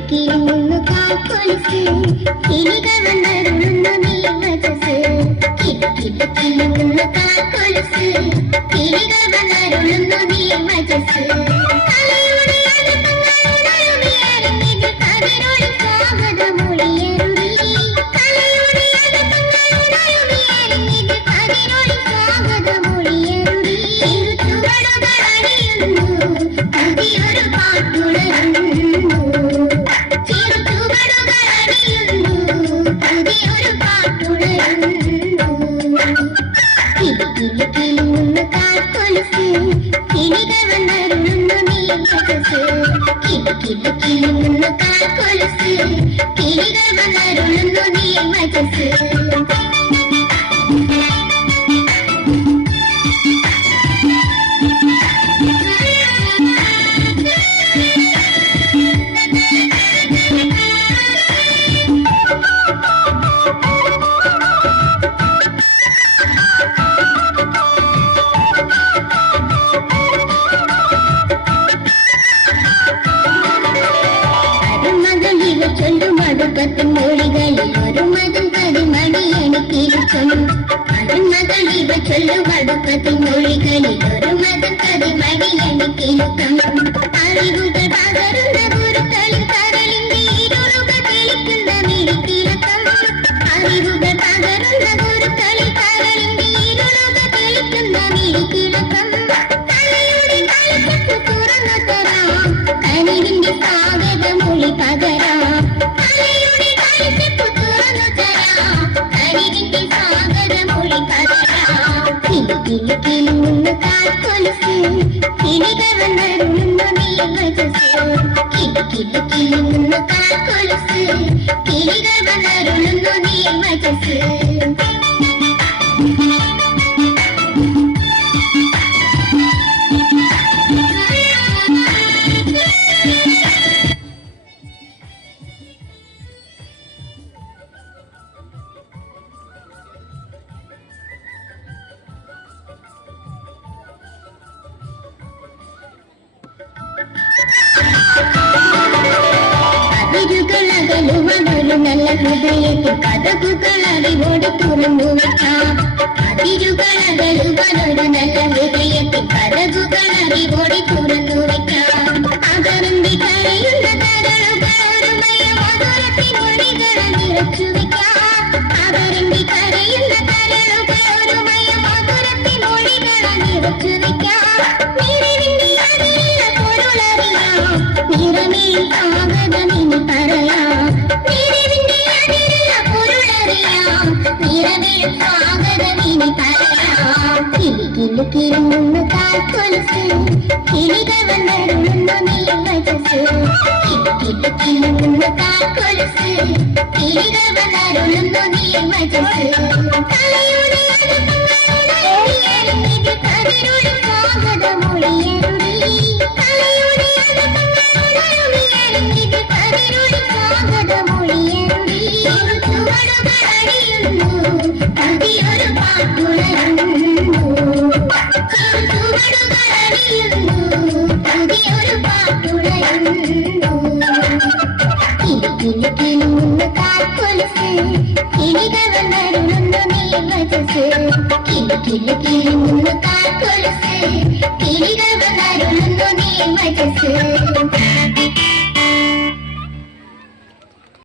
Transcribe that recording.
കിലുകിലുങ്ങുന്നു കാൽക്കൊലുസ് കിളികൾ വന്നരുളുന്നു നീ വചസ് കിലുകിലുങ്ങുന്നു കാൽക്കൊലുസ് കിളികൾ വന്നരുളുന്നു നീ വചസ് കിലുകിലുങ്ങുന്നു കാൽക്കൊലുസ് കിളികൾ വന്നരുളുന്നു നീ വചസ് അടുക്കത്തിൻ മൊഴികളിൽ ഒരു മതം കരിമണി എനിക്ക് ചൊല്ലും അരുമകൾ ഇവ ചൊല്ലും അടുക്കത്തിൻ മൊഴികളിൽ ഒരു മതം കരിമണി എനിക്ക് അറിവുകൾ പകരുന്ന ഗുരുക്കളിൽ കരളിന്റെ ഇരുളുകൾ തെളിക്കുന്ന മിഴിക്കിളക്കം അറിവുകൾ പകരുന്ന ഗുരുക്കളിൽ കരളിന്റെ ഇരുളുകൾ തെളിക്കുന്ന മിഴിക്കിളക്കം തലയുടെ തലക്കെട്ട് തുറന്നു തരാം കനിവിന്റെ സ്വാഗതമൊഴി പകരാം കിലുകിലുങ്ങുന്നു കാൽക്കൊലുസ് കിളികൾ വന്നരുളുന്നു നീ വചസ് കിലുകിലുങ്ങുന്നു കാൽക്കൊലുസ് കിളികൾ വന്നരുളുന്നു നീ വചസ് അതിരുകളകലുമതൊരു നല്ല ഹൃദയത്തിൽ കഥകുകൾ അറിവോടെ തുറന്നു വയ്ക്കാം അതിരുകളകലുമതൊരു നല്ല ഹൃദയത്തിൽ കഥകുകൾ അറിവോടെ തുറന്നു വയ്ക്കാം അകറുമ്പി കരയുന്ന കരളുകൾ ഒരുമയ മധുരത്തിൻ മൊഴികൾ നിറച്ചു വയ്ക്കാം അകറുമ്പി കരയുന്ന കരളുകൾ ഒരുമയ മധുരത്തിൻ മൊഴികൾ നിറച്ചു വയ്ക്കാം നിറവിന്റെ അതിരില്ല പൊരുളറിയാം നിറമേൽ സ്വാഗതമിനി പറയാം നിറവിന്റെ അതിരില്ല പൊരുളറിയാം നിറമേൽ സ്വാഗതമിനി പറയാം കിലുകിലുങ്ങുന്നു കാൽക്കൊലുസ് കിളികൾ വന്നരുളുന്നു നീ വചസ് കിലുകിലുങ്ങുന്നു കാൽക്കൊലുസ് കിളികൾ വന്നരുളുന്നു നീ വചസ് തലയുടെ അടുപ്പങ്ങളുണരുളിയരുളിത് കതിരൊളി സ്വാഗതമൊഴിയരുളി തലയുടെ അടുപ്പങ്ങളുണരുളിയരുളിത് കതിരൊളി സ്വാഗതമൊഴിയരുളി ചുവടുകൾ അണിയുന്നു പുതിയൊരു പാട്ടുണരുന്നു ചുവടുകൾ അണിയുന്നു പുതിയൊരു പാട്ടുണരുന്നു കിലുകിലുങ്ങുന്നു കാൽക്കൊലുസ് കിളികൾ വന്നരുളുന്നു നീ വചസ് കിലുകിലുങ്ങുന്നു കാൽക്കൊലുസ് കിളികൾ വന്നരുളുന്നു നീ വചസ്